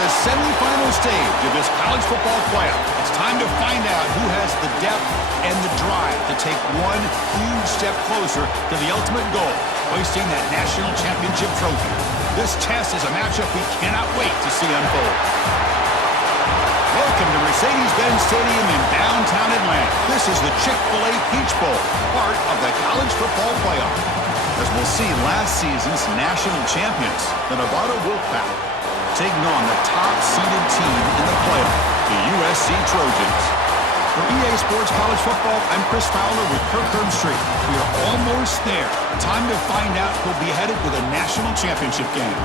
the semifinal stage of this college football playoff. It's time to find out who has the depth and the drive to take one huge step closer to the ultimate goal, hoisting that national championship trophy. This test is a matchup we cannot wait to see unfold. Welcome to Mercedes-Benz Stadium in downtown Atlanta. This is the Chick-fil-A Peach Bowl, part of the college football playoff. As we'll see, last season's national champions, the Nevada Wolfpack, taking on the top-seeded team in the playoff, the USC Trojans. For EA Sports College Football, I'm Chris Fowler with Kirk Herbstreit. We are almost there. Time to find out who'll be headed to the national championship game.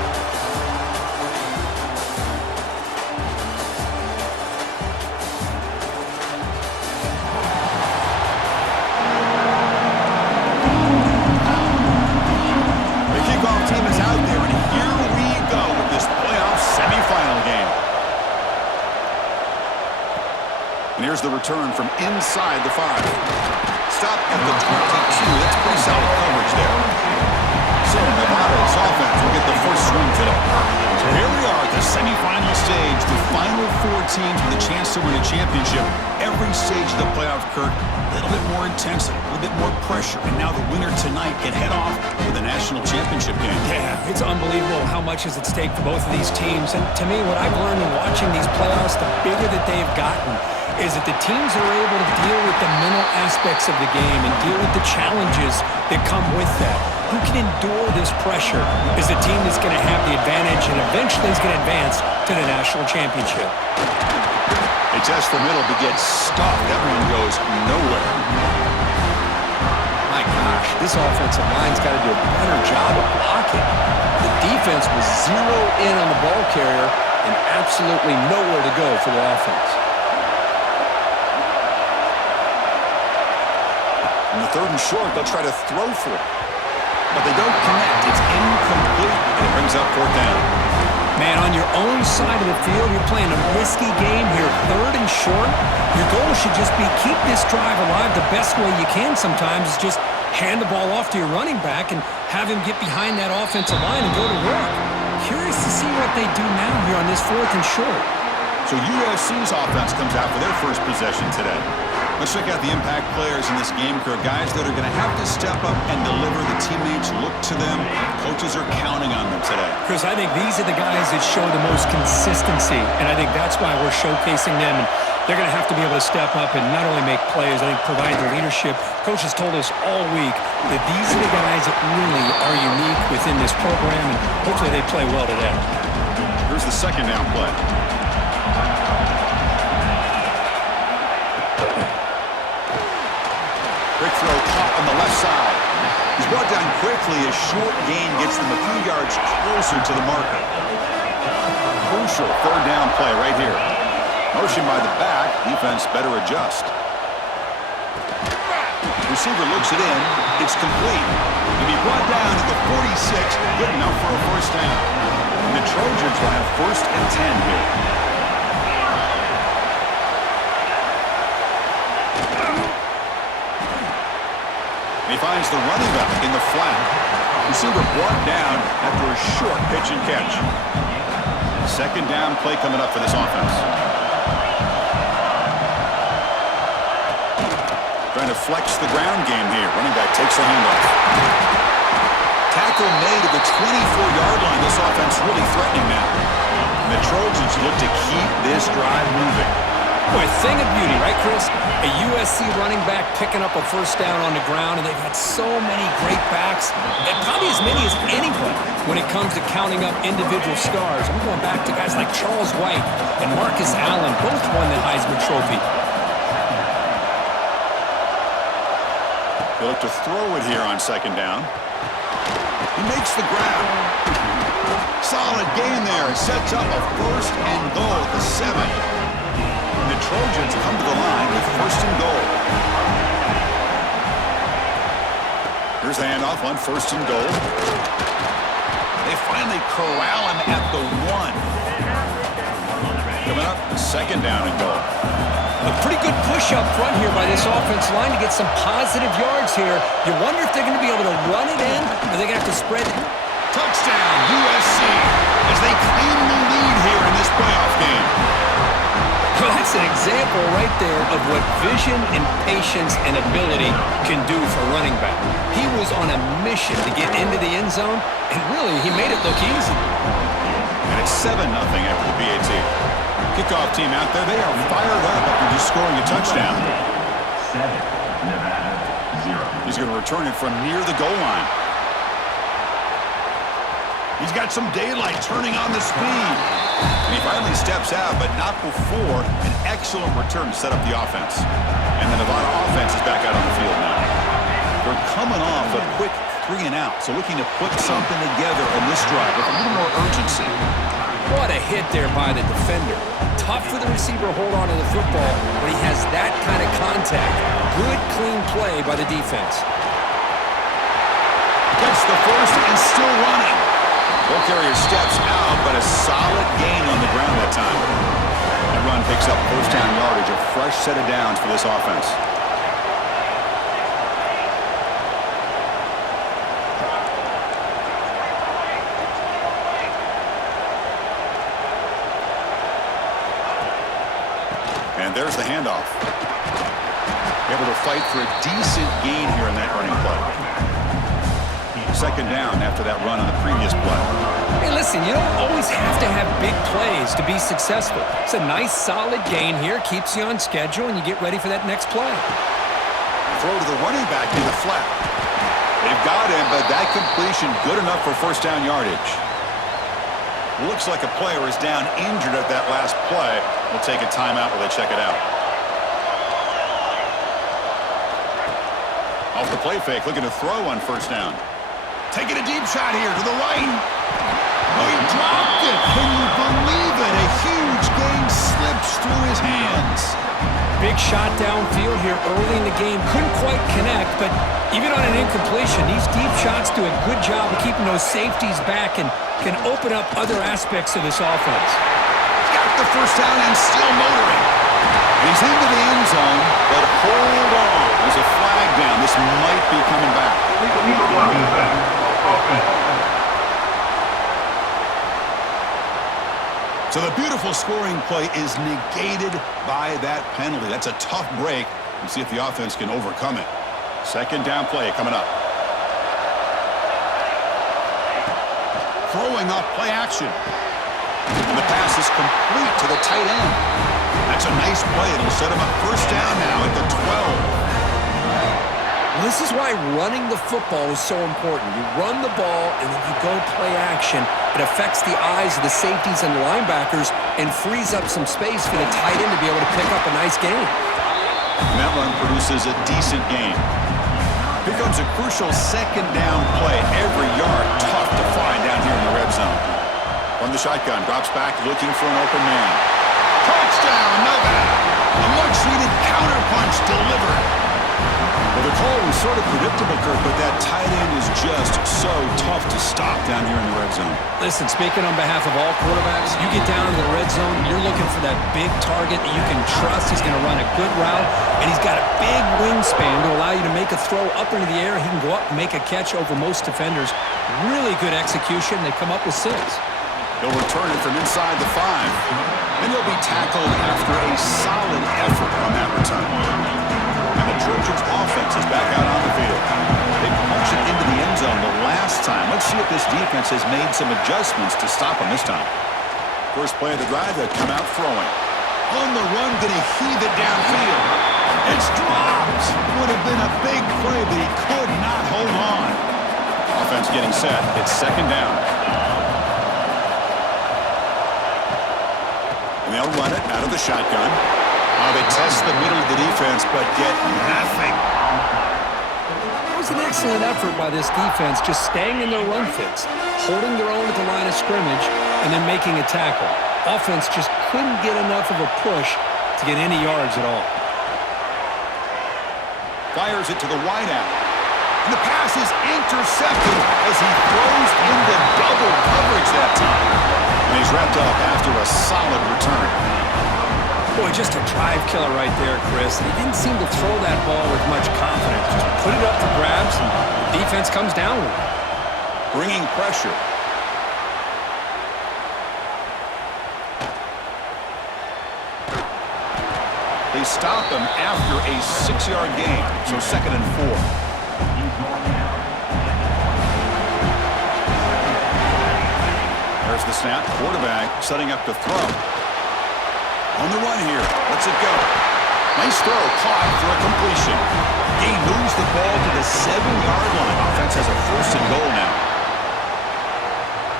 Here's the return from inside the 5. Stop at the 22. That's pretty solid coverage there. So Nevada's offense will get the first swing today. So here we are at the semifinal stage, the final 4 teams with a chance to win a championship. Every stage of the playoff, Kirk, a little bit more intensity, a little bit more pressure. And now the winner tonight can head off with a national championship game. Yeah, it's unbelievable how much is at stake for both of these teams. And to me, what I've learned in watching these playoffs, the bigger that they've gotten, is that the teams are able to deal with the mental aspects of the game and deal with the challenges that come with that. Who can endure this pressure is the team that's going to have the advantage and eventually is going to advance to the national championship. They test the middle, but get stuffed. That one goes nowhere. My gosh, this offensive line's got to do a better job of blocking. The defense was 0 in on the ball carrier and absolutely nowhere to go for the offense. On the 3rd and short, they'll try to throw for it. But they don't connect. It's incomplete, and it brings up 4th down. Man, on your own side of the field, you're playing a risky game here. 3rd and short. Your goal should just be keep this drive alive the best way you can sometimes is just hand the ball off to your running back and have him get behind that offensive line and go to work. Curious to see what they do now here on this 4th and short. So USC's offense comes out for their first possession today. Let's check out the impact players in this game, Kirk. Guys that are going to have to step up and deliver. The teammates look to them. Coaches are counting on them today. Chris, I think these are the guys that show the most consistency, and I think that's why we're showcasing them. And they're going to have to be able to step up and not only make plays, I think provide the leadership. Coaches told us all week that these are the guys that really are unique within this program, and hopefully they play well today. Here's the 2nd down play. Quick throw caught on the left side. He's brought down quickly. A short gain gets them a few yards closer to the marker. Crucial 3rd down play right here. Motion by the back. Defense better adjust. Receiver looks it in. It's complete. He'll be brought down at the 46. Good enough for a 1st down. And the Trojans will have 1st and 10 here. He finds the running back in the flat. Receiver brought down after a short pitch and catch. 2nd down play coming up for this offense. Trying to flex the ground game here. Running back takes the handoff. Tackle made at the 24-yard line. This offense really threatening now. And the Trojans look to keep this drive moving. Boy, thing of beauty, right, Chris? A USC running back picking up a 1st down on the ground, and they've had so many great backs, and probably as many as anybody when it comes to counting up individual stars. I'm going back to guys like Charles White and Marcus Allen, both won the Heisman Trophy. They look to throw it here on 2nd down. He makes the grab. Solid gain there. Sets up a 1st and goal at the 7. And the Trojans come to the line with 1st and goal. Here's the handoff on 1st and goal. They finally corral him at the 1. Coming up, 2nd down and goal. A pretty good push up front here by this offensive line to get some positive yards here. You wonder if they're going to be able to run it in, or they're going to have to spread it. Touchdown, USC, as they claim the lead here in this play. Just an example right there of what vision and patience and ability can do for a running back. He was on a mission to get into the end zone, and really, he made it look easy. And it's 7-0 after the PAT. Kickoff team out there, they are fired up after just scoring a touchdown. 7, Nevada, 0. He's going to return it from near the goal line. He's got some daylight turning on the speed. And he finally steps out, but not before an excellent return to set up the offense. And the Nevada offense is back out on the field now. They're coming off a quick 3 and out, so looking to put something together in this drive with a little more urgency. What a hit there by the defender. Tough for the receiver to hold on to the football when he has that kind of contact. Good, clean play by the defense. Gets the first and still running. Ball carrier steps out, but a solid gain on the ground that time. That run picks up first down yardage, a fresh set of downs for this offense. And there's the handoff. Able to fight for a decent gain here in that running play. Second down after that run on the previous play. Hey, listen, you don't always have to have big plays to be successful. It's a nice, solid gain here. Keeps you on schedule, and you get ready for that next play. Throw to the running back in the flat. They've got him, but that completion good enough for first down yardage. Looks like a player is down injured at that last play. We'll take a timeout while they check it out. Off the play fake, looking to throw on first down. Taking a deep shot here to the right. Oh, he dropped it. Can you believe it? A huge gain slips through his hands. Big shot downfield here early in the game. Couldn't quite connect, but even on an incompletion, these deep shots do a good job of keeping those safeties back and can open up other aspects of this offense. Got the first down and still motoring. He's into the end zone, but hold on. There's a flag down. This might be coming back. So the beautiful scoring play is negated by that penalty. That's a tough break. We'll see if the offense can overcome it. Second down play coming up. Throwing off play action. And the pass is complete to the tight end. That's a nice play. It'll set him up first down now at the 12. This is why running the football is so important. You run the ball, and then you go play action. It affects the eyes of the safeties and linebackers and frees up some space for the tight end to be able to pick up a nice gain. And that run produces a decent gain. Here comes a crucial second down play. Every yard tough to find down here in the red zone. From the shotgun, drops back looking for an open man. Touchdown, Nevada! A much-needed counterpunch delivered. Well, the call was sort of predictable, Kurt, but that tight end is just so tough to stop down here in the red zone. Listen, speaking on behalf of all quarterbacks, you get down to the red zone, you're looking for that big target that you can trust. He's going to run a good route, and he's got a big wingspan to allow you to make a throw up into the air. He can go up and make a catch over most defenders. Really good execution. They come up with 6. He'll return it from inside the 5. And he'll be tackled after a solid effort on that return. And the Trojans offense is back out on the field. They punched it into the end zone the last time. Let's see if this defense has made some adjustments to stop them this time. First play of the drive, they come out throwing. On the run, going to heave it downfield. It's dropped. Would have been a big play, but he could not hold on. Offense getting set. It's second down. And they'll run it out of the shotgun. They test the middle of the defense, but get nothing. It was an excellent effort by this defense, just staying in their run fits, holding their own at the line of scrimmage, and then making a tackle. Offense just couldn't get enough of a push to get any yards at all. Fires it to the wideout. And the pass is intercepted as he throws into double coverage that time. And he's wrapped up after a solid return. Boy, just a drive killer right there, Chris. He didn't seem to throw that ball with much confidence. Just put it up for grabs, and the defense comes down with it. Bringing pressure. They stop him after a 6-yard gain, so 2nd and 4. There's the snap. Quarterback setting up to throw. On the run here. Let's it go. Nice throw. Caught for a completion. He moves the ball to the 7-yard line. Offense has a 1st and goal now.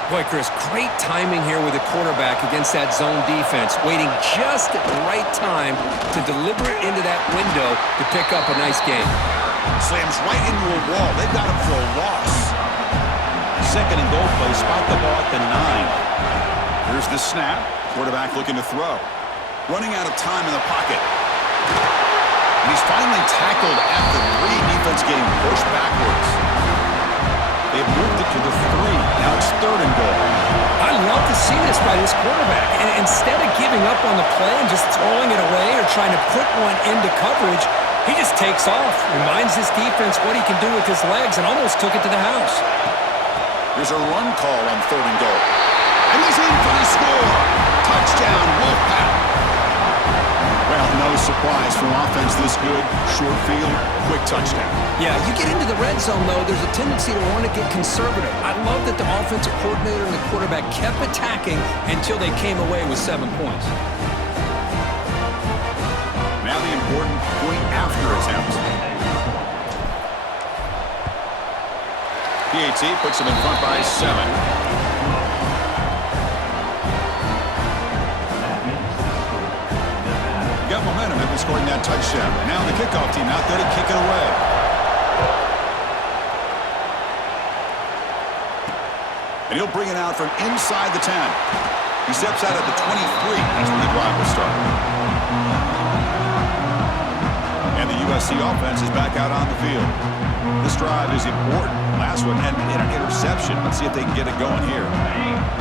Boy, Chris, great timing here with the quarterback against that zone defense, waiting just at the right time to deliver it into that window to pick up a nice gain. Slams right into a wall. They've got him for a loss. 2nd and goal play. Spot the ball at the 9. Here's the snap. Quarterback looking to throw. Running out of time in the pocket. And he's finally tackled at the 3. Defense getting pushed backwards. They've moved it to the 3. Now it's 3rd and goal. I love to see this by this quarterback. And instead of giving up on the play and just throwing it away or trying to put one into coverage, he just takes off, reminds his defense what he can do with his legs, and almost took it to the house. Here's a run call on 3rd and goal. And he's in for the score. Touchdown, Wolfpack. Well, no surprise from offense this good. Short field, quick touchdown. Yeah, you get into the red zone, though, there's a tendency to want to get conservative. I love that the offensive coordinator and the quarterback kept attacking until they came away with 7 points. Now the important point after attempt. PAT puts him in front by 7. Got momentum after scoring that touchdown. Now the kickoff team out there to kick it away. And he'll bring it out from inside the 10. He steps out at the 23. That's when the drive will start. And the USC offense is back out on the field. This drive is important. Last one had an interception. Let's see if they can get it going here.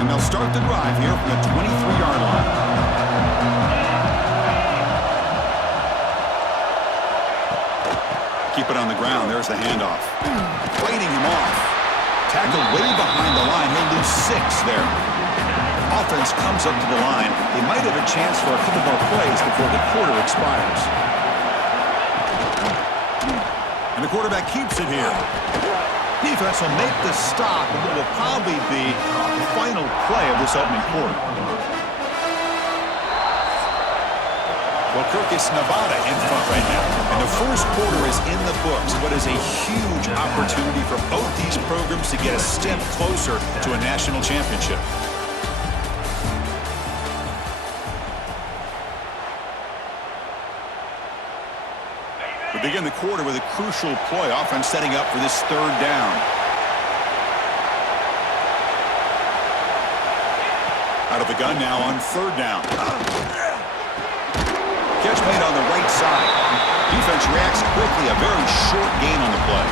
And they'll start the drive here from the 23-yard line. Keep it on the ground. There's the handoff. Fighting him off. Tackled way behind the line. He'll lose 6 there. Offense comes up to the line. They might have a chance for a couple more plays before the quarter expires. And the quarterback keeps it here. Defense will make the stop, and it will probably be the final play of this opening quarter. Well, Kirk, it's Nevada in front right now. And the first quarter is in the books. What is a huge opportunity for both these programs to get a step closer to a national championship. We begin the quarter with a crucial play. Offense setting up for this 3rd down. Out of the gun now on 3rd down. Catch made on the right side. Defense reacts quickly. A very short gain on the play.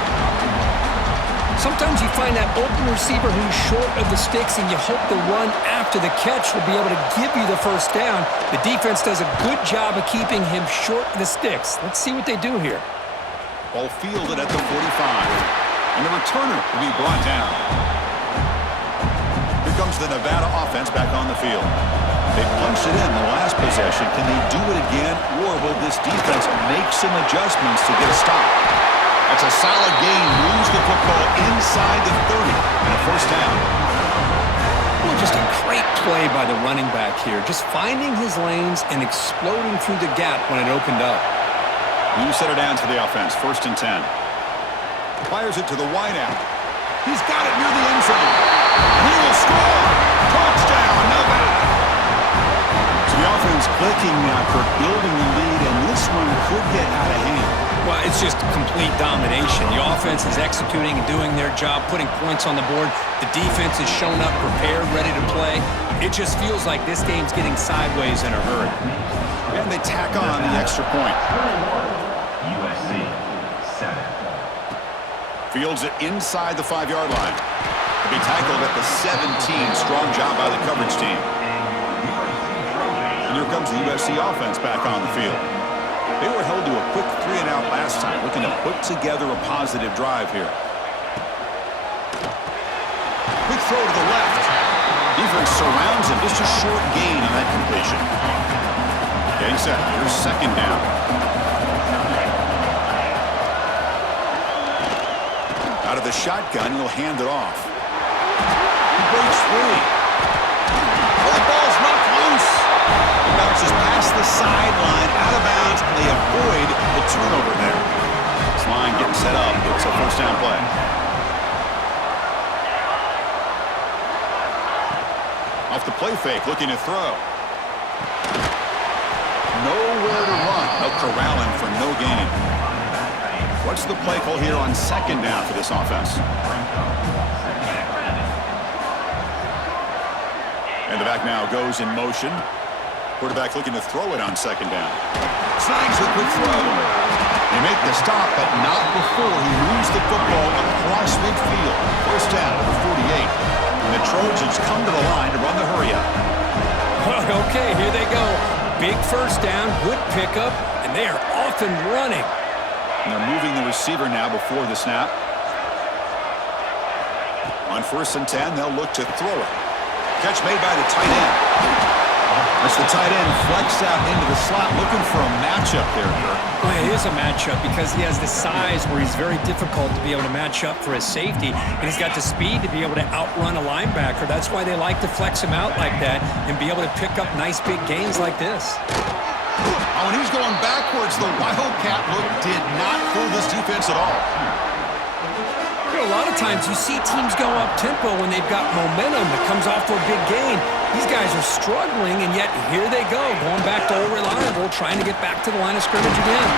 Sometimes you find that open receiver who's short of the sticks, and you hope the run after the catch will be able to give you the 1st down. The defense does a good job of keeping him short of the sticks. Let's see what they do here. Ball fielded at the 45. And the returner will be brought down. Here comes the Nevada offense back on the field. They punched it in the last possession. Can they do it again, or will this defense make some adjustments to get a stop? That's a solid gain. Moves the football inside the 30 and a 1st down. Well, just a great play by the running back here. Just finding his lanes and exploding through the gap when it opened up. New set it down to the offense. 1st and 10. Fires it to the wideout. He's got it near the end zone. And he will score. Touchdown, Nevada. So the offense clicking now, Kirk, building the lead, and this one could get out of hand. Well, it's just complete domination. The offense is executing and doing their job, putting points on the board. The defense is shown up, prepared, ready to play. It just feels like this game's getting sideways in a hurry. And they tack on the extra point. USC 7. Fields it inside the 5-yard line. To be tackled at the 17. Strong job by the coverage team. And here comes the USC offense back on the field. They were held to a quick 3-and-out last time, looking to put together a positive drive here. Quick throw to the left. Defense surrounds him. Just a short gain on that completion. Getting set. Here's second down. Out of the shotgun, he'll hand it off. He breaks free. Well, the ball's knocked loose. It bounces past the sideline, out of bounds, and they avoid the turnover there. This line getting set up. It's a first down play. Off the play fake, looking to throw. Nowhere to run. They'll corral him for no gain. What's the play call here on second down for this offense? And the back now goes in motion. Quarterback looking to throw it on second down. Snags a quick throw. They make the stop, but not before he moves the football across midfield. First down at the 48. And the Trojans come to the line to run the hurry-up. Okay, here they go. Big first down, good pickup, and they are off and running. And they're moving the receiver now before the snap. On 1st and 10, they'll look to throw it. Catch made by the tight end. As the tight end flexed out into the slot, looking for a matchup there, Kirk. Well, it is a matchup because he has the size where he's very difficult to be able to match up for his safety, and he's got the speed to be able to outrun a linebacker. That's why they like to flex him out like that and be able to pick up nice big gains like this. Oh, and he's going backwards. The Wildcat look did not fool this defense at all. You know, a lot of times you see teams go up-tempo when they've got momentum that comes off for a big gain. These guys are struggling, and yet here they go, going back to old reliable, trying to get back to the line of scrimmage again.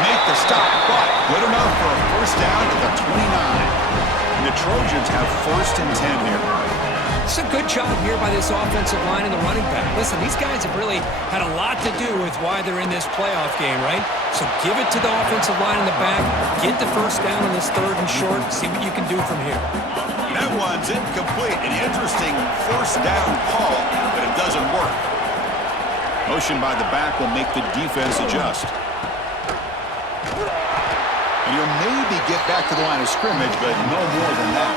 Make the stop, but good enough for a first down at the 29. And the Trojans have 1st and 10 here. It's a good job here by this offensive line and the running back. Listen, these guys have really had a lot to do with why they're in this playoff game, right? So give it to the offensive line in the back, get the first down on this 3rd and short, see what you can do from here. That one's incomplete. An interesting first down call, but it doesn't work. Motion by the back will make the defense adjust. And you'll maybe get back to the line of scrimmage, but no more than that.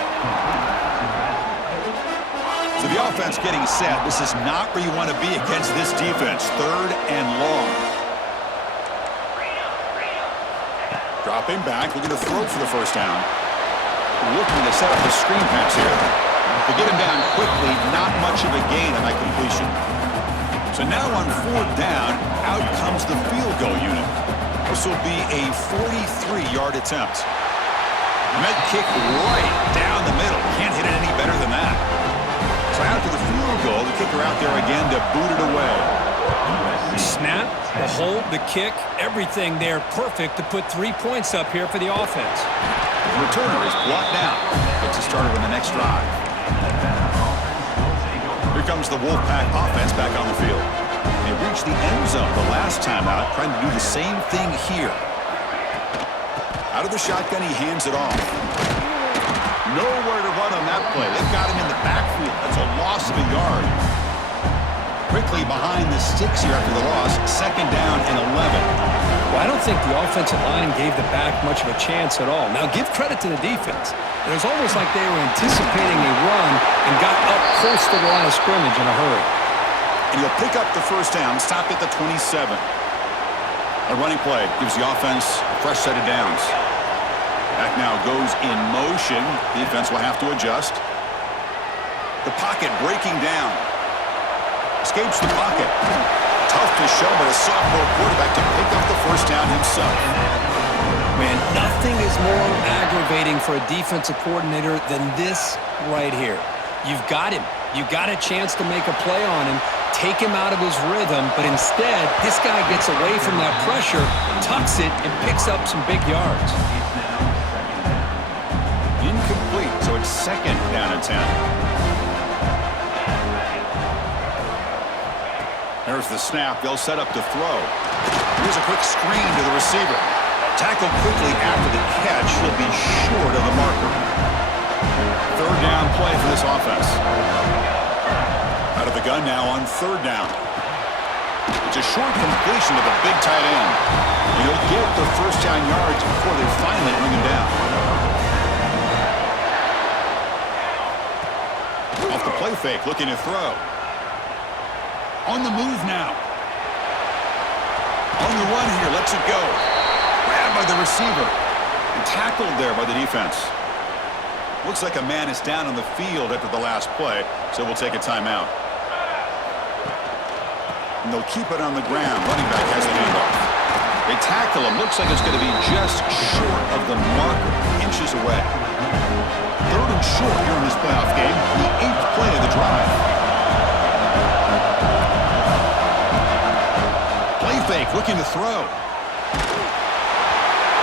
So the offense getting set. This is not where you want to be against this defense. 3rd and long. Dropping back, looking to throw for the first down. Looking to set up a screen pass here. To get him down quickly, not much of a gain on that completion. So now on 4th down, out comes the field goal unit. This will be a 43-yard attempt. And that kick right down the middle. Can't hit it any better than that. So after the field goal, the kicker out there again to boot it away. Snap, the hold, the kick, everything there perfect to put 3 points up here for the offense. The returner is blocked out. Gets us started on the next drive. Here comes the Wolfpack offense back on the field. They reached the end zone the last time out, trying to do the same thing here. Out of the shotgun, he hands it off. Nowhere to run on that play. They've got him in the backfield. That's a loss of a yard. Quickly behind the sticks here after the loss. 2nd down and 11. Well, I don't think the offensive line gave the back much of a chance at all. Now, give credit to the defense. It was almost like they were anticipating a run and got up close to the line of scrimmage in a hurry. And he'll pick up the first down, stop at the 27. A running play gives the offense a fresh set of downs. Back now goes in motion. Defense will have to adjust. The pocket breaking down. Escapes the pocket. Tough to show, but a sophomore quarterback to pick up the first down himself. Man, nothing is more aggravating for a defensive coordinator than this right here. You've got him. You've got a chance to make a play on him, take him out of his rhythm, but instead, this guy gets away from that pressure, tucks it, and picks up some big yards. Incomplete, so it's 2nd down and 10. There's the snap. They'll set up to throw. Here's a quick screen to the receiver. Tackled quickly after the catch. He'll be short of the marker. 3rd down play for this offense. Out of the gun now on 3rd down. It's a short completion to the big tight end. He'll get the first down yards before they finally bring him down. Off the play fake, looking to throw. On the move now. On the run here, lets it go. Grabbed by the receiver. And tackled there by the defense. Looks like a man is down on the field after the last play, so we'll take a timeout. And they'll keep it on the ground. Running back has the handoff. They tackle him. Looks like it's going to be just short of the marker, inches away. 3rd and short here in this playoff game. The 8th play of the drive. Play fake, looking to throw.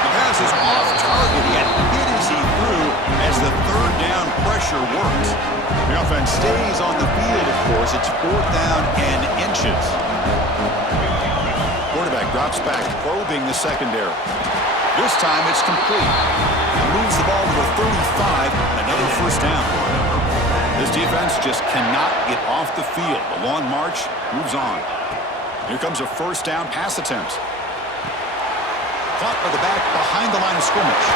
The pass is off target, yet hit as he threw as the 3rd down pressure works. The offense stays on the field, of course. It's 4th down and inches. Quarterback drops back, probing the secondary. This time it's complete. He moves the ball to the 35, and another 1st down. This defense just cannot get off the field. The long march moves on. Here comes a 1st down pass attempt. Caught by the back behind the line of scrimmage.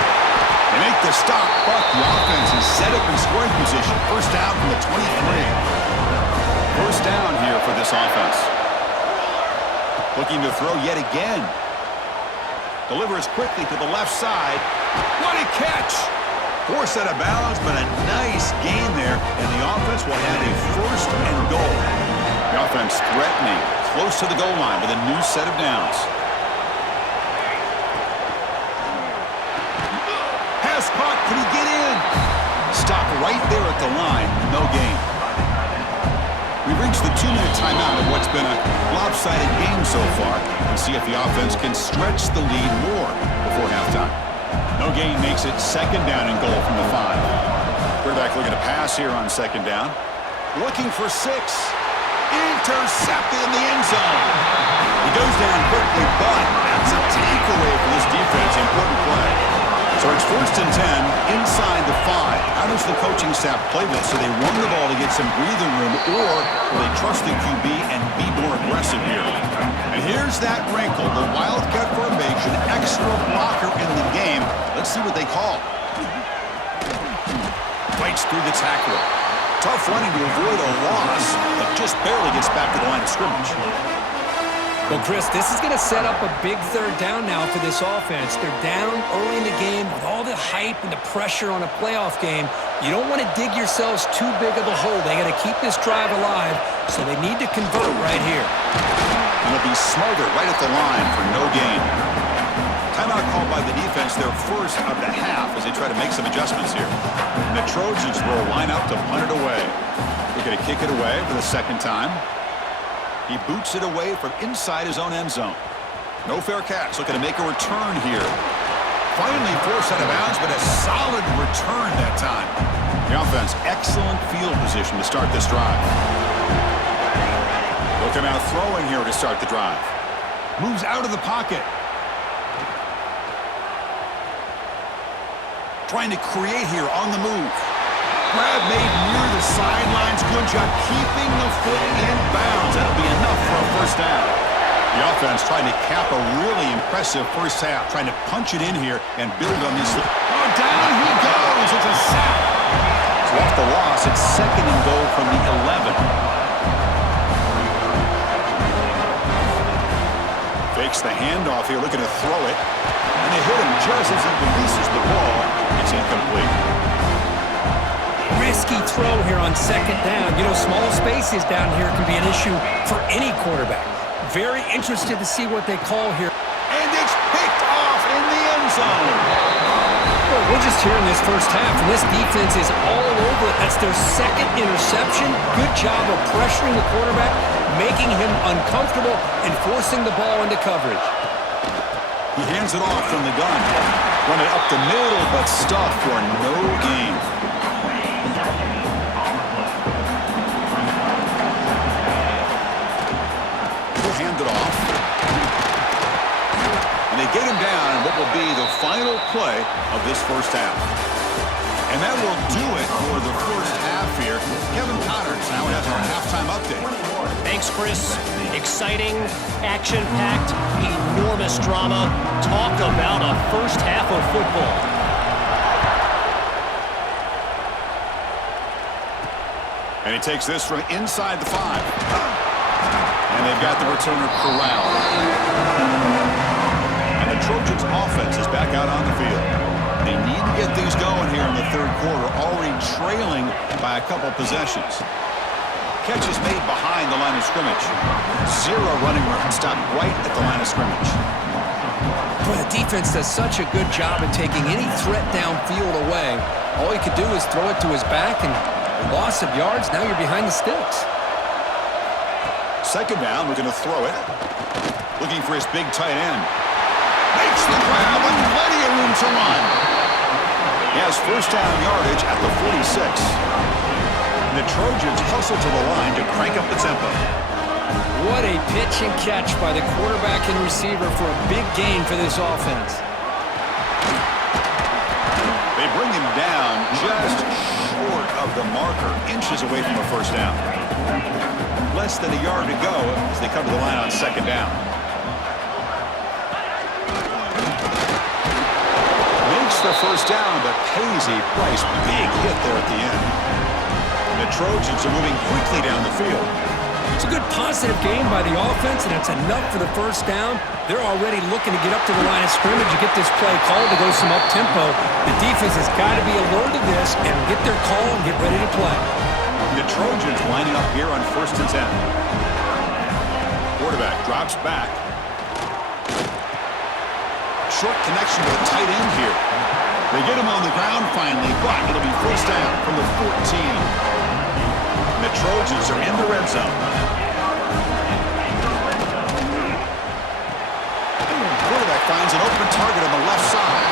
They make the stop, but the offense is set up in scoring position. 1st down from the 23. 1st down here for this offense. Looking to throw yet again. Delivers quickly to the left side. What a catch! Forced out of bounds, but a nice gain there, and the offense will have a 1st and goal. The offense threatening, close to the goal line with a new set of downs. Pass caught, can he get in? Stop right there at the line, no gain. We've reached the 2-minute timeout of what's been a lopsided game so far, and see if the offense can stretch the lead more before halftime. No gain makes it 2nd down and goal from the 5. Quarterback looking to pass here on 2nd down. Looking for 6. Intercepted in the end zone. He goes down quickly, but that's a takeaway for this defense. Important play. So it's 1st and 10 inside the 5. How does the coaching staff play this? So they run the ball to get some breathing room, or will they trust the QB and be more aggressive here? And here's that wrinkle, the Wildcat formation, extra blocker in the game. Let's see what they call. Fights through the tackler. Tough running to avoid a loss, but just barely gets back to the line of scrimmage. Well, Chris, this is going to set up a big 3rd down now for this offense. They're down early in the game with all the hype and the pressure on a playoff game. You don't want to dig yourselves too big of a hole. They got to keep this drive alive, so they need to convert right here. And they'll be smarter right at the line for no gain. Timeout called by the defense, their 1st of the half, as they try to make some adjustments here. And the Trojans will line up to punt it away. They're going to kick it away for the 2nd time. He boots it away from inside his own end zone. No fair catch. Looking to make a return here. Finally forced out of bounds, but a solid return that time. The offense, excellent field position to start this drive. Looking out throwing here to start the drive. Moves out of the pocket. Trying to create here on the move. Grab made near the sidelines. Good job keeping the foot in bounds. That'll be enough for a 1st down. The offense trying to cap a really impressive 1st half, trying to punch it in here and build on these. Oh, down he goes. It's a sack. So off the loss, it's 2nd and goal from the 11. Fakes the handoff here, looking to throw it. And they hit him just as he releases the ball. It's incomplete. Risky throw here on 2nd down. You know, small spaces down here can be an issue for any quarterback. Very interested to see what they call here. And it's picked off in the end zone. Well, we're just here in this 1st half, and this defense is all over it. That's their 2nd interception. Good job of pressuring the quarterback, making him uncomfortable, and forcing the ball into coverage. He hands it off from the gun. Run it up the middle, but stuffed for no gain. Hand it off. And they get him down in what will be the final play of this 1st half. And that will do it for the 1st half here. Kevin Connors now has our halftime update. Thanks, Chris. Exciting, action-packed, enormous drama. Talk about a 1st half of football. And he takes this from inside the 5. And they've got the returner corralled. And the Trojans offense is back out on the field. They need to get things going here in the third quarter, already trailing by a couple possessions. Catch is made behind the line of scrimmage. Zero running room. Stopped right at the line of scrimmage. Boy, the defense does such a good job of taking any threat downfield away. All he could do is throw it to his back, and loss of yards, now you're behind the sticks. Second down, we're going to throw it. Looking for his big tight end. Makes the grab with plenty of room to run. He has first down yardage at the 46. And the Trojans hustle to the line to crank up the tempo. What a pitch and catch by the quarterback and receiver for a big gain for this offense. They bring him down just short of the marker, inches away from a first down. Less than a yard to go as they come to the line on second down. Makes the first down, but pays a price. Big hit there at the end. The Trojans are moving quickly down the field. It's a good positive game by the offense, and it's enough for the first down. They're already looking to get up to the line of scrimmage and get this play called to go some up-tempo. The defense has got to be alert to this and get their call and get ready to play. The Trojans lining up here on 1st and 10. Quarterback drops back. Short connection with a tight end here. They get him on the ground finally, but it'll be first down from the 14. The Trojans are in the red zone. Quarterback finds an open target on the left side.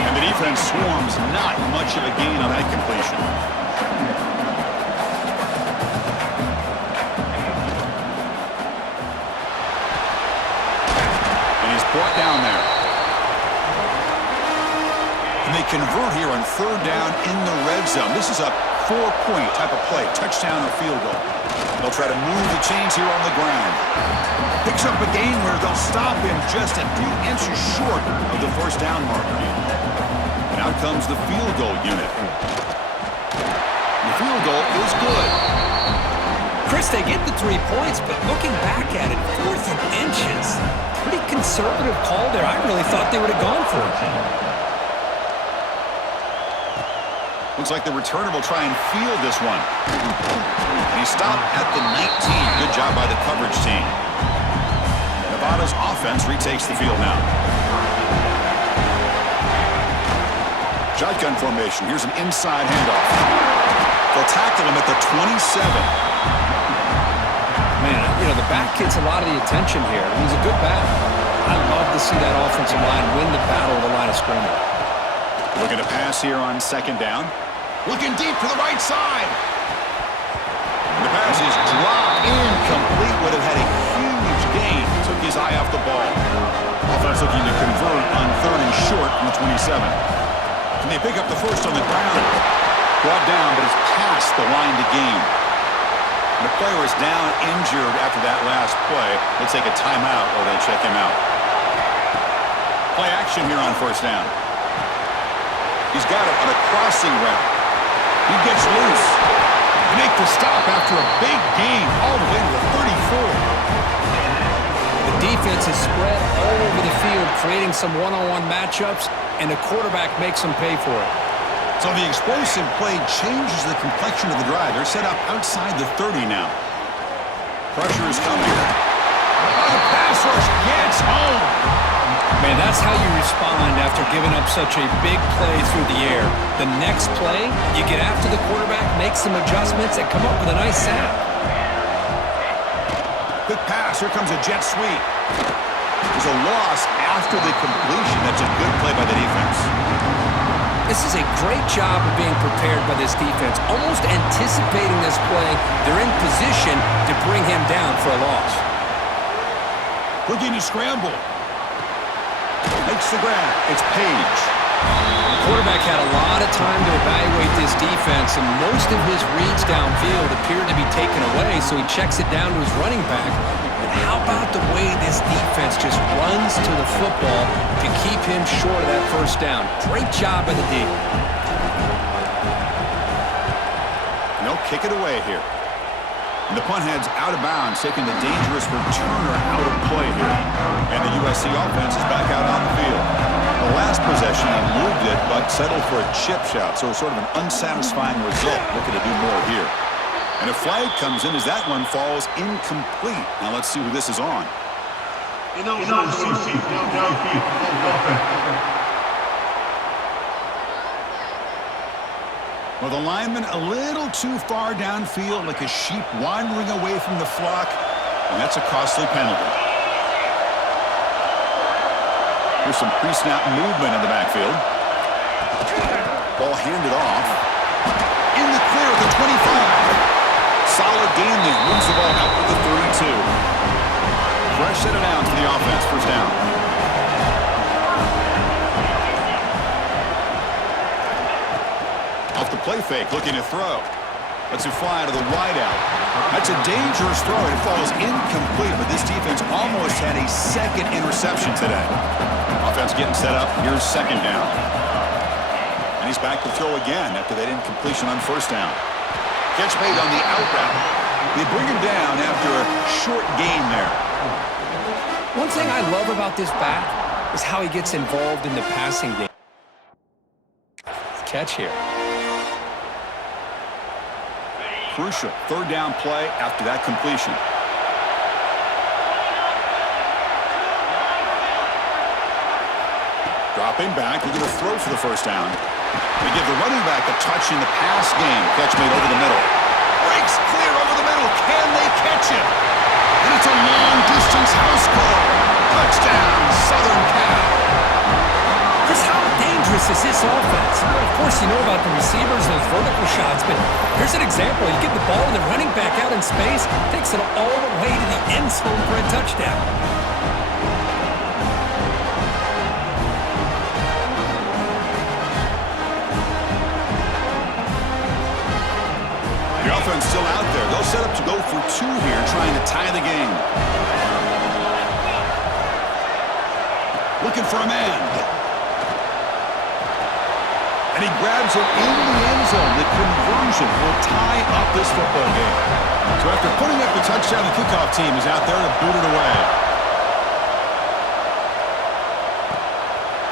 And the defense swarms, not much of a gain on that completion. And he's brought down there. And they convert here on third down in the red zone. This is a 4-point type of play, touchdown or field goal. They'll try to move the chains here on the ground. Picks up a gain where they'll stop him just a few inches short of the first down marker. And out comes the field goal unit. The field goal is good. Chris, they get the 3 points, but looking back at it, 4th and inches. Pretty conservative call there. I really thought they would have gone for it. Looks like the returner will try and field this one. And he stopped at the 19. Good job by the coverage team. Nevada's offense retakes the field now. Shotgun formation. Here's an inside handoff. They'll tackle him at the 27. Man, you know, the back gets a lot of the attention here. He's a good back. I love to see that offensive line win the battle of the line of scrimmage. Looking to pass here on second down. Looking deep to the right side. And the pass is dropped incomplete. Would have had a huge gain. Took his eye off the ball. Offense looking to convert on third and short from the 27. And they pick up the first on the ground. Brought down, but it's past the line to gain. And the player is down injured after that last play. They'll take a timeout while they check him out. Play action here on first down. He's got it on a crossing route. He gets loose. They make the stop after a big gain all the way to the 34. The defense is spread all over the field, creating some one-on-one matchups, and the quarterback makes them pay for it. So the explosive play changes the complexion of the drive. They're set up outside the 30 now. Pressure is coming. Oh, the pass rush gets home. Man, that's how you respond after giving up such a big play through the air. The next play, you get after the quarterback, make some adjustments, and come up with a nice sack. Quick pass. Here comes a jet sweep. There's a loss after the completion. That's a good play by the defense. This is a great job of being prepared by this defense. Almost anticipating this play, they're in position to bring him down for a loss. Looking to scramble. Makes the grab. It's Page. The quarterback had a lot of time to evaluate this defense, and most of his reads downfield appeared to be taken away, so he checks it down to his running back. But how about the way this defense just runs to the football to keep him short of that first down? Great job by the D. And they'll kick it away here. And the punt heads out of bounds, taking the dangerous returner out of play here. And the USC offense is back out on the field. The last possession, they moved it, but settled for a chip shot, so sort of an unsatisfying result. Looking to do more here. And a flag comes in as that one falls incomplete. Now let's see who this is on. Well, the lineman a little too far downfield, like a sheep wandering away from the flock, and that's a costly penalty. Here's some pre-snap movement in the backfield. Ball handed off. In the clear at the 25. Solid gain there. Moves the ball out to the 32. Fresh set of downs for the offense. First down. Off the play fake, looking to throw. Lets it fly to the wideout. That's a dangerous throw. It falls incomplete, but this defense almost had a second interception today. Offense getting set up. Here's second down. And he's back to throw again after that incompletion on first down. Catch made on the out route. They bring him down after a short gain there. One thing I love about this back is how he gets involved in the passing game. Catch here. Crucial third down play after that completion. Dropping back, looking to throw for the first down. They give the running back a touch in the pass game. Catch made over the middle. Breaks clear over the middle. Can they catch him? And it's a long-distance house call. Touchdown, Southern Cal. Just how dangerous is this offense? Well, of course, you know about the receivers, those vertical shots, but here's an example. You get the ball and the running back out in space, takes it all the way to the end zone for a touchdown. The offense still out there. They'll set up to go for two here, trying to tie the game. Looking for a man. And he grabs it in the end zone. The conversion will tie up this football game. So after putting up the touchdown, the kickoff team is out there to boot it away.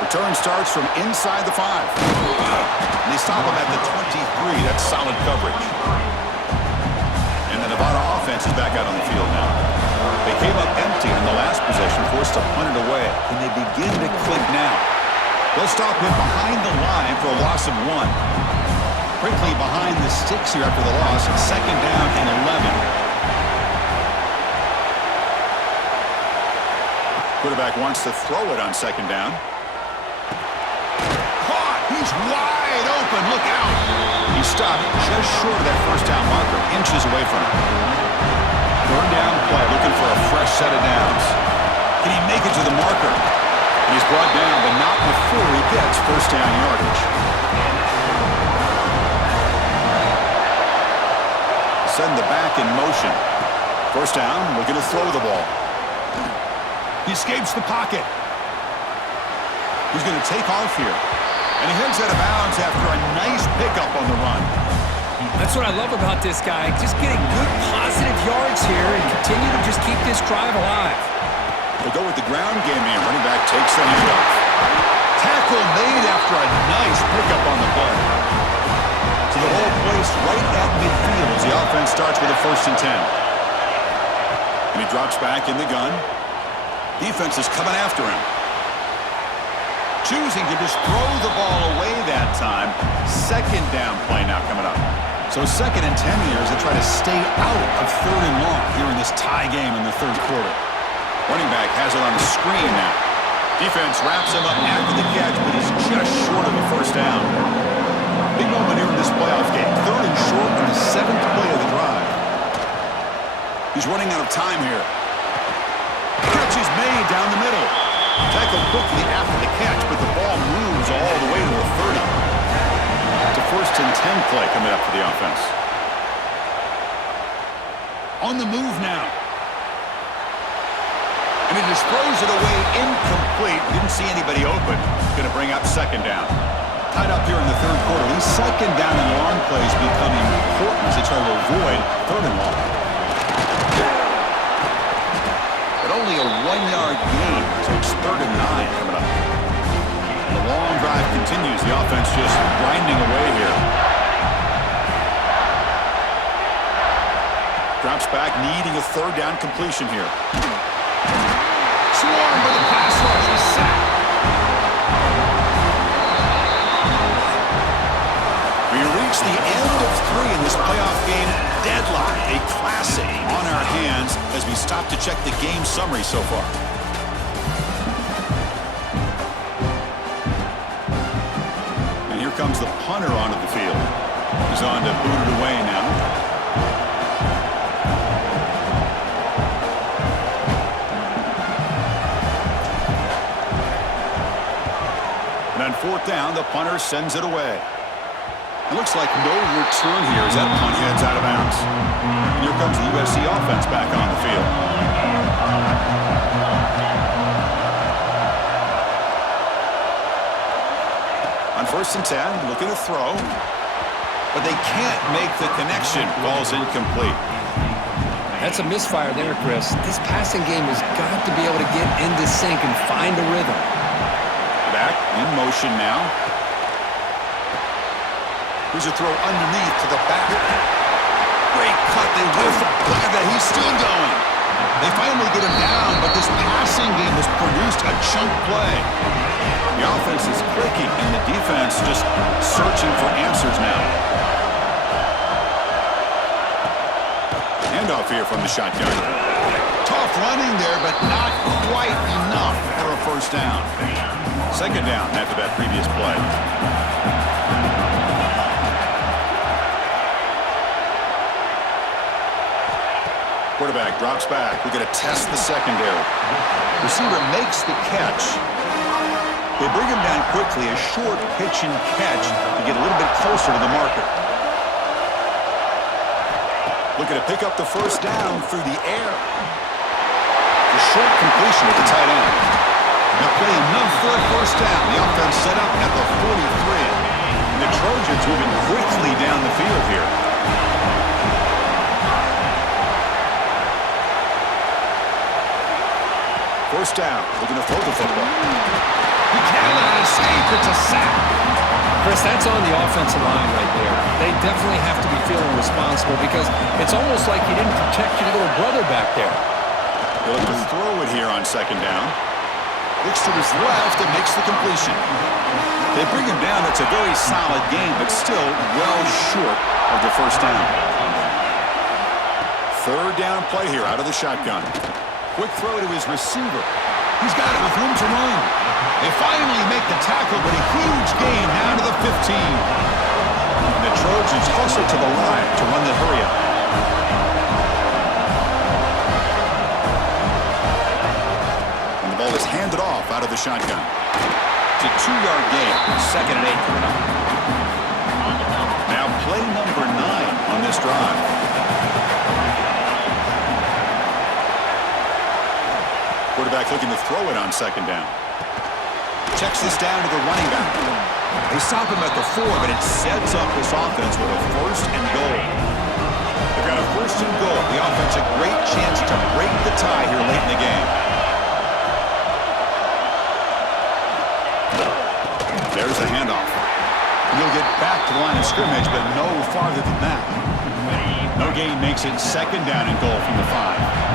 Return starts from inside the 5. And they stop him at the 23. That's solid coverage. And the Nevada offense is back out on the field now. They came up empty in the last possession, forced to punt it away. And they begin to click now. They'll stop him behind the line for a loss of 1. Quickly behind the sticks here after the loss. Second down and 11. Quarterback wants to throw it on second down. Caught! He's wide open. Look out! He stopped just short of that first down marker. Inches away from it. Third down play. Looking for a fresh set of downs. Can he make it to the marker? He's brought down, but not before he gets first down yardage. Send the back in motion. First down, looking to throw the ball. He escapes the pocket. He's going to take off here. And he heads out of bounds after a nice pickup on the run. That's what I love about this guy. Just getting good positive yards here and continue to just keep this drive alive. They go with the ground game here. Running back takes the handoff. Tackle made after a nice pickup on the play. So the ball placed right at midfield as the offense starts with a 1st and 10. And he drops back in the gun. Defense is coming after him. Choosing to just throw the ball away that time. Second down play now coming up. So 2nd and 10 here as they try to stay out of 3rd and long here in this tie game in the 3rd quarter. Running back has it on the screen now. Defense wraps him up after the catch, but he's just short of a first down. Big moment here in this playoff game. 3rd and short in the 7th play of the drive. He's running out of time here. Catch is made down the middle. Tackled quickly after the catch, but the ball moves all the way to the 30. It's a 1st and 10 play coming up for the offense. On the move now. And he just throws it away incomplete. Didn't see anybody open. Going to bring up second down. Tied up here in the 3rd quarter. These second down and long plays become important as they try to avoid 3rd and long. but only a 1-yard gain, so it's 3rd and 9 coming up. The long drive continues. The offense just grinding away here. Drops back, needing a 3rd down completion here. Swarmed by the pass rush. He's sacked. We reach the end of 3 in this playoff game. Deadlock, a classic on our hands as we stop to check the game summary so far. And here comes the punter onto the field. He's on to boot it away now. And on 4th down, the punter sends it away. It looks like no return here as that punt heads out of bounds. And here comes the USC offense back on the field. On 1st and 10, looking to throw. But they can't make the connection. Ball's incomplete. That's a misfire there, Chris. This passing game has got to be able to get into sync and find a rhythm. Back in motion now. Here's a throw underneath to the back. Great cut. They whiff. Look at that. He's still going. They finally get him down, but this passing game has produced a chunk play. The offense is clicking, and the defense just searching for answers now. Handoff here from the shotgun. Tough running there, but not quite enough for a 1st down. 2nd down after that previous play. Quarterback drops back. We're going to test the secondary. Receiver makes the catch. They bring him down quickly, a short pitch and catch to get a little bit closer to the marker. Looking to pick up the 1st down through the air. A short completion at the tight end. They'll play enough for a 1st down. The offense set up at the 43. And the Trojans moving quickly down the field here. First down, looking to throw the football. He cannot escape. It's a sack. Chris, that's on the offensive line right there. They definitely have to be feeling responsible because it's almost like you didn't protect your little brother back there. They'll look to throw it here on 2nd down. Looks to his left and makes the completion. They bring him down. It's a very solid game, but still well short of the 1st down. 3rd down play here out of the shotgun. Quick throw to his receiver. He's got it with room to run. They finally make the tackle, but a huge gain down to the 15. And the Trojans hustle to the line to run the hurry up. And the ball is handed off out of the shotgun. It's a 2-yard gain. 2nd and 8 coming up. Now play number 9 on this drive. Quarterback looking to throw it on 2nd down. Checks this down to the running back. They stop him at the 4, but it sets up this offense with a 1st and goal. They've got a 1st and goal. The offense a great chance to break the tie here late in the game. There's the handoff. He'll get back to the line of scrimmage, but no farther than that. No gain makes it 2nd down and goal from the 5.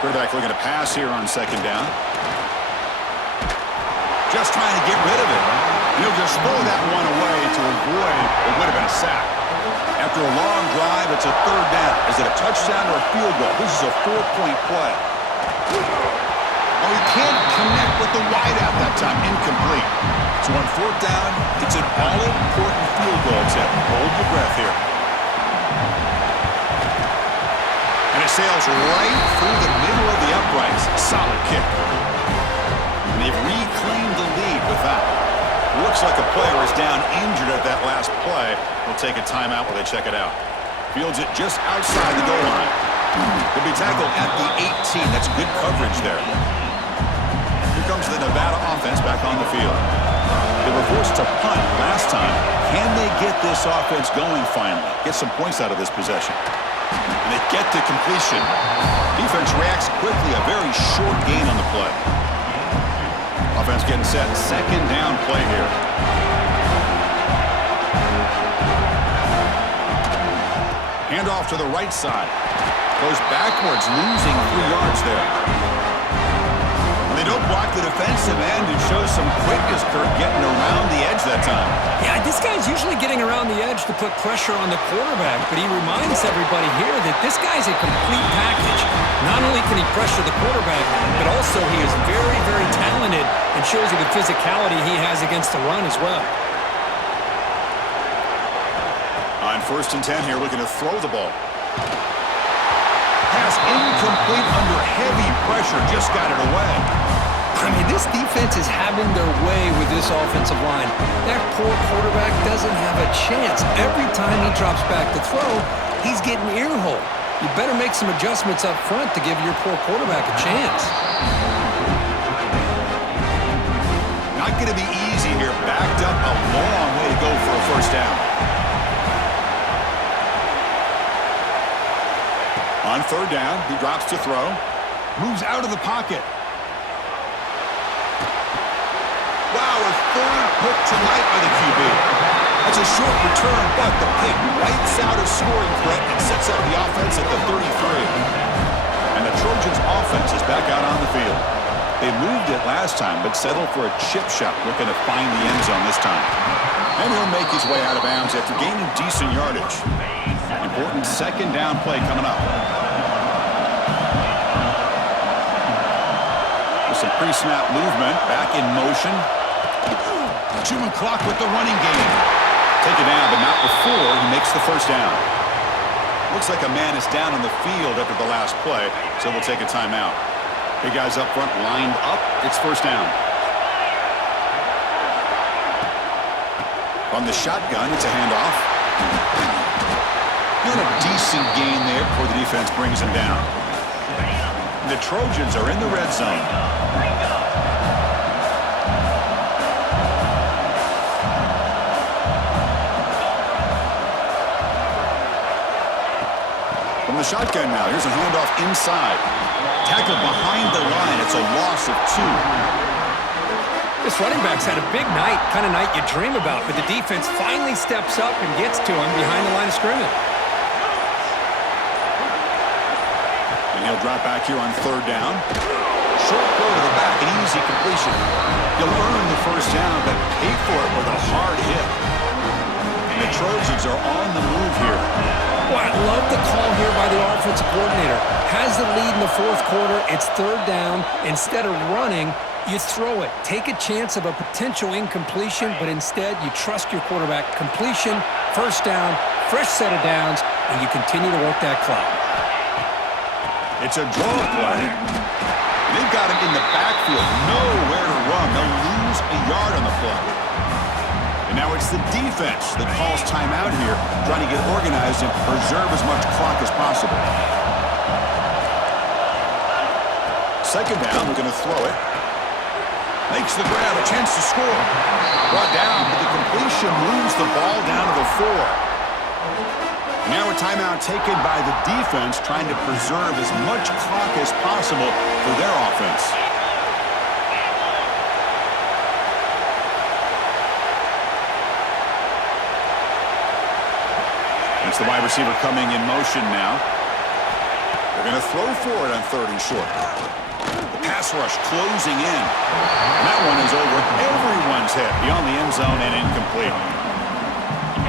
Quarterback looking to pass here on 2nd down. Just trying to get rid of it. He'll just throw that one away to avoid what would have been a sack. After a long drive, it's a 3rd down. Is it a touchdown or a field goal? This is a 4-point play. Oh, he can't connect with the wideout that time. Incomplete. So on 4th down, it's an all-important field goal attempt. Hold your breath here. And it sails right through the middle of the uprights. Solid kick. And they've reclaimed the lead with that. Looks like a player is down injured at that last play. We'll take a timeout while they check it out. Fields it just outside the goal line. He'll be tackled at the 18. That's good coverage there. Here comes the Nevada offense back on the field. They forced to punt last time. Can they get this offense going finally? Get some points out of this possession. And they get to completion. Defense reacts quickly. A very short gain on the play. Offense getting set. Second down play here. Handoff to the right side. Goes backwards, losing 3 yards there. And they don't block the defensive end. It shows some quickness, Kirk, getting around the edge that time. Yeah, this guy's usually getting around the edge to put pressure on the quarterback, but he reminds everybody here that this guy's a complete package. Not only can he pressure the quarterback, but also he is very, very talented and shows you the physicality he has against the run as well. On 1st and 10 here, looking to throw the ball. Pass incomplete under heavy pressure, just got it away. I mean, this defense is having their way with this offensive line. That poor quarterback doesn't have a chance. Every time he drops back to throw, he's getting earholed. You better make some adjustments up front to give your poor quarterback a chance. Not going to be easy here. Backed up a long way to go for a first down. On 3rd down, he drops to throw. Moves out of the pocket. Wow, a 3rd pick tonight by the QB. That's a short return, but the pick wipes out a scoring threat and sets up the offense at the 33. And the Trojans' offense is back out on the field. They moved it last time, but settled for a chip shot, looking to find the end zone this time. And he'll make his way out of bounds after gaining decent yardage. Important second down play coming up. With some pre-snap movement, back in motion. Chewing clock with the running game. Take it down, but not before he makes the first down. Looks like a man is down on the field after the last play, so we'll take a timeout. Big guys up front lined up. It's first down. From the shotgun, it's a handoff. Doing a decent gain there before the defense brings him down. The Trojans are in the red zone. From the shotgun now, here's a handoff inside. Tackle behind the line. It's a loss of 2. This running back's had a big night, kind of night you dream about, but the defense finally steps up and gets to him behind the line of scrimmage. And he'll drop back here on 3rd down. Short throw to the back, an easy completion. He'll earn the first down, but pay for it with a hard hit. And the Trojans are on the move here. Boy, I love the call here by the offensive coordinator. Has the lead in the 4th quarter. It's 3rd down. Instead of running, you throw it. Take a chance of a potential incompletion, but instead you trust your quarterback. Completion, first down, fresh set of downs, and you continue to work that clock. It's a draw play. They've got him in the backfield. Nowhere to run. They'll lose a yard on the play. And now it's the defense that calls timeout here, trying to get organized and preserve as much clock as possible. Second down, we're going to throw it. Makes the grab, a chance to score. Brought down, but the completion moves the ball down to the 4. Now a timeout taken by the defense, trying to preserve as much clock as possible for their offense. It's the wide receiver coming in motion now. They're going to throw for it on 3rd and short. The pass rush closing in. And that one is over everyone's head beyond the end zone and incomplete.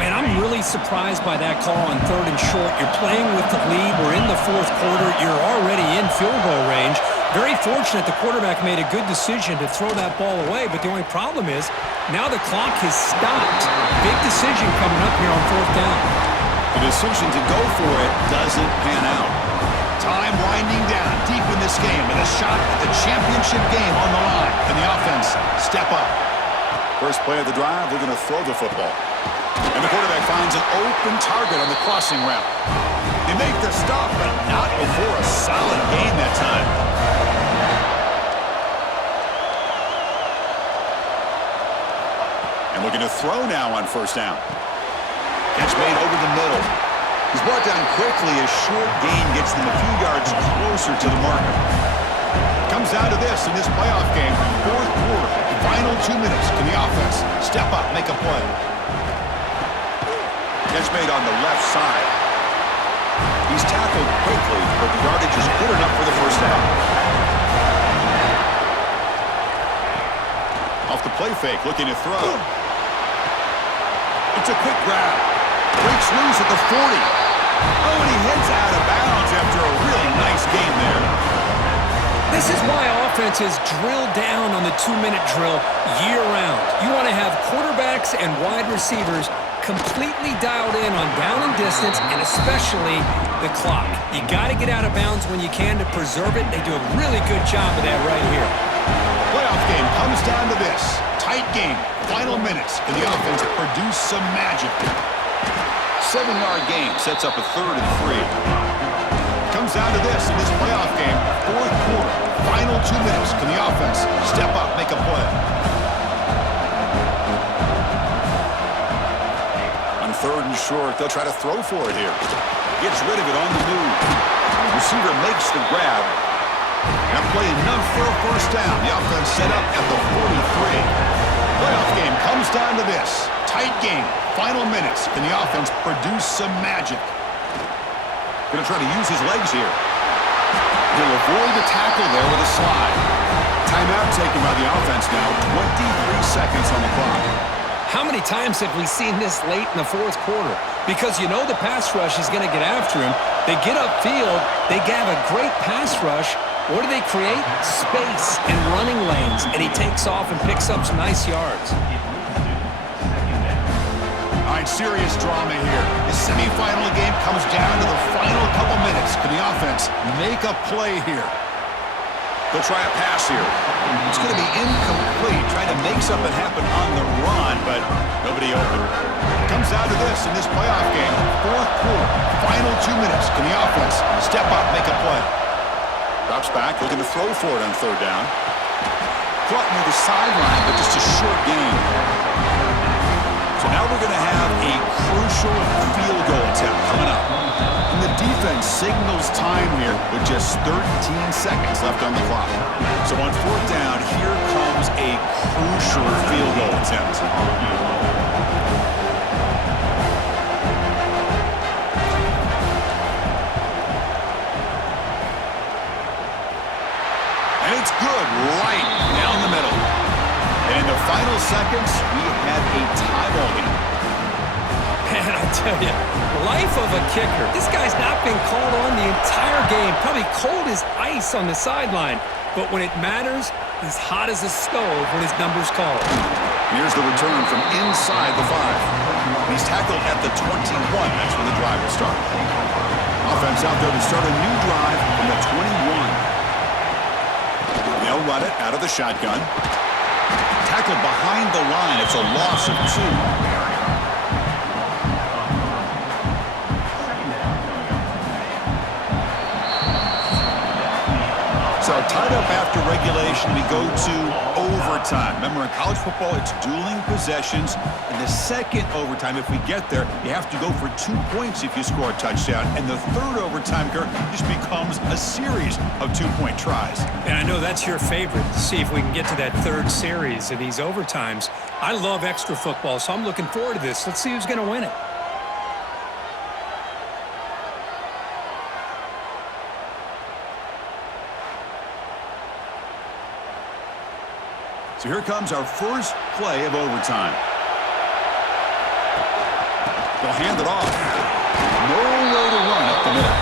Man, I'm really surprised by that call on 3rd and short. You're playing with the lead. We're in the 4th quarter. You're already in field goal range. Very fortunate the quarterback made a good decision to throw that ball away, but the only problem is now the clock has stopped. Big decision coming up here on 4th down. The decision to go for it doesn't pan out. Time winding down deep in this game with a shot at the championship game on the line. Can the offense step up? First play of the drive, they're going to throw the football. And the quarterback finds an open target on the crossing route. They make the stop, but not before a solid gain that time. And looking to throw now on first down. Catch made over the middle. He's brought down quickly as short gain gets them a few yards closer to the marker. Comes down to this in this playoff game. Fourth quarter, final 2 minutes. Can the offense step up, make a play? Catch made on the left side. He's tackled quickly, but the yardage is good enough for the first down. Off the play fake, looking to throw. It's a quick grab. Breaks loose at the 40. Oh, and he heads out of bounds after a really nice game there. This is why offenses drill down on the 2-minute drill year-round. You want to have quarterbacks and wide receivers completely dialed in on down and distance, and especially the clock. You got to get out of bounds when you can to preserve it. They do a really good job of that right here. Playoff game comes down to this. Tight game. Final minutes. Can the offense produce some magic? 7-yard game sets up a 3rd and 3. Comes down to this in this playoff game. Fourth quarter. Final 2 minutes. Can the offense step up, make a play? On 3rd and short, they'll try to throw for it here. Gets rid of it on the move. Receiver makes the grab. That play enough for a first down. The offense set up at the 43. Playoff game comes down to this. Tight game. Final minutes. Can the offense produce some magic? Going to try to use his legs here. He'll avoid the tackle there with a slide. Timeout taken by the offense now. 23 seconds on the clock. How many times have we seen this late in the fourth quarter? Because you know the pass rush is going to get after him. They get upfield. They have a great pass rush. What do they create? Space and running lanes. And he takes off and picks up some nice yards. All right, serious drama here. The semifinal game comes down to the final couple minutes. Can the offense make a play here? They'll try a pass here. It's going to be incomplete. Trying to make something happen on the run, but nobody open. Comes down to this in this playoff game. Fourth quarter, final 2 minutes. Can the offense step up, make a play? Drops back, looking to throw for it on 3rd down. Caught near the sideline, but just a short gain. So now we're going to have a crucial field goal attempt coming up. And the defense signals time here with just 13 seconds left on the clock. So on 4th down, here comes a crucial field goal attempt. And it's good right down the middle. And in the final seconds, we had a tie ball game. Man, I tell you, life of a kicker. This guy's not been called on the entire game. Probably cold as ice on the sideline. But when it matters, he's hot as a stove when his number's called. Here's the return from inside the 5. He's tackled at the 21. That's where the drive will start. Offense out there to start a new drive from the 21. They'll run it out of the shotgun. Tackled behind the line. It's a loss of 2. So tied up after regulation, we go to overtime. Remember, in college football, it's dueling possessions. In the second overtime, if we get there, you have to go for 2 points if you score a touchdown. And the third overtime, Kirk, just becomes a series of 2-point tries. And I know that's your favorite, to see if we can get to that third series of these overtimes. I love extra football, so I'm looking forward to this. Let's see who's going to win it. So here comes our first play of overtime. They'll hand it off. No way to run up the middle.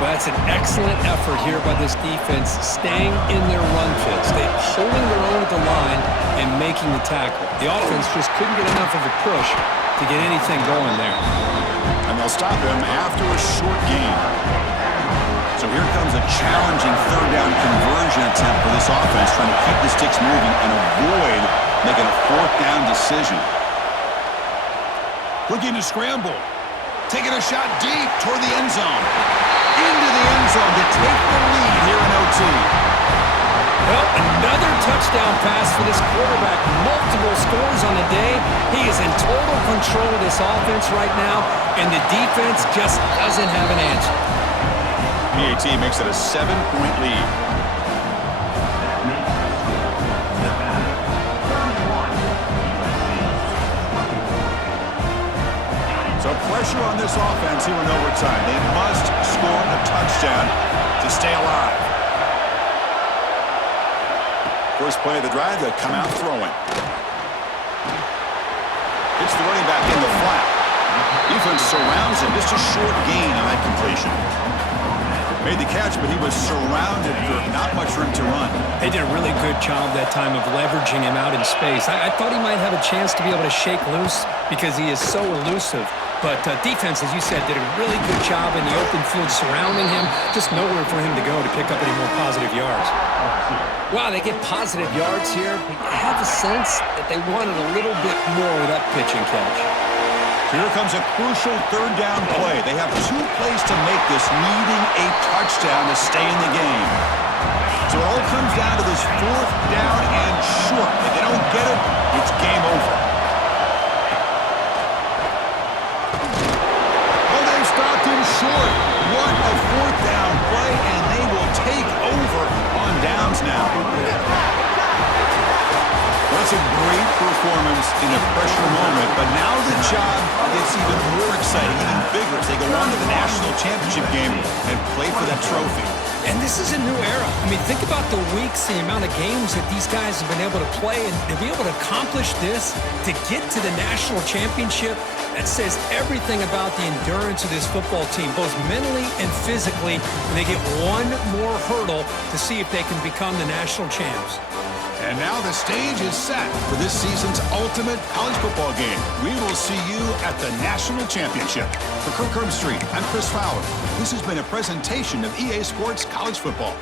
Well, that's an excellent effort here by this defense, staying in their run fits. They're holding their own at the line and making the tackle. The offense just couldn't get enough of a push to get anything going there. And they'll stop him after a short gain. So here comes a challenging 3rd down conversion attempt for this offense, trying to keep the sticks moving and avoid making a 4th down decision. Looking to scramble. Taking a shot deep toward the end zone. Into the end zone to take the lead here in OT. Well, another touchdown pass for this quarterback. Multiple scores on the day, he is in total control of this offense right now, and the defense just doesn't have an answer. PAT makes it a 7-point lead. So pressure on this offense here in overtime. They must score a touchdown to stay alive. First play of the drive, they come out throwing. It's the running back in the flat. Defense surrounds him. Just a short gain on that completion. Made the catch, but he was surrounded for not much room to run. They did a really good job that time of leveraging him out in space. I thought he might have a chance to be able to shake loose because he is so elusive. But defense, as you said, did a really good job in the open field surrounding him. Just nowhere for him to go to pick up any more positive yards. Wow, they get positive yards here. I have a sense that they wanted a little bit more of that pitch and catch. Here comes a crucial third down play. They have 2 plays to make this, needing a touchdown to stay in the game. So it all comes down to this 4th down and short. If they don't get it, it's game over. Oh, they've stopped him short. What a 4th down play, and they will take over on downs now. That's a great performance in a pressure moment, but now the job gets even more exciting, even bigger as they go on to the national championship game and play for that trophy. And this is a new era. I mean, think about the weeks, the amount of games that these guys have been able to play, and to be able to accomplish this, to get to the national championship, that says everything about the endurance of this football team, both mentally and physically, when they get one more hurdle to see if they can become the national champs. And now the stage is set for this season's ultimate college football game. We will see you at the national championship. For Kirk Herbstreit, I'm Chris Fowler. This has been a presentation of EA Sports College Football.